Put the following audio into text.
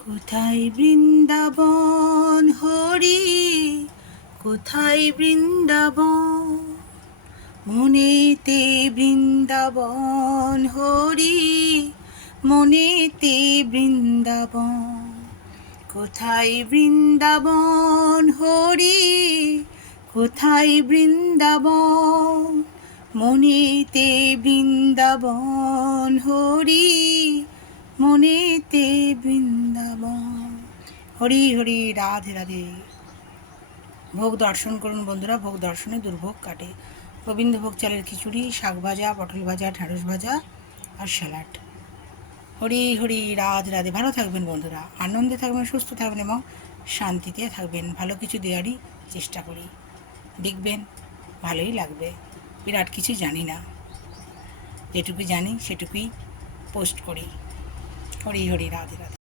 কোথায় বৃন্দাবন হরি, কোথায় বৃন্দাবন, মনেতে বৃন্দাবন হরি, মনেতে বৃন্দাবন। কোথায় বৃন্দাবন হরি, কোথায় বৃন্দাবন, মনেতে বৃন্দাবন হরি, মনেতে বৃন্দাবন। হরি হরি, রাধে রাধে। ভোগ দর্শন করুন বন্ধুরা, ভোগ দর্শনে দুর্ভোগ কাটে। গোবিন্দভোগ চালের খিচুড়ি, শাক ভাজা, পটল ভাজা, ঢ্যাঁড়স ভাজা আর স্যালাড। হরি হরি, রাধে রাধে। ভালো থাকবেন বন্ধুরা, আনন্দে থাকবেন, সুস্থ থাকবেন এবং শান্তিতে থাকবেন। ভালো কিছু দেওয়ারই চেষ্টা করি, দেখবেন ভালোই লাগবে। বিরাট কিছু জানি না, যেটুকু জানি সেটুকুই পোস্ট করি। হরি হরি, রাধে রাধে।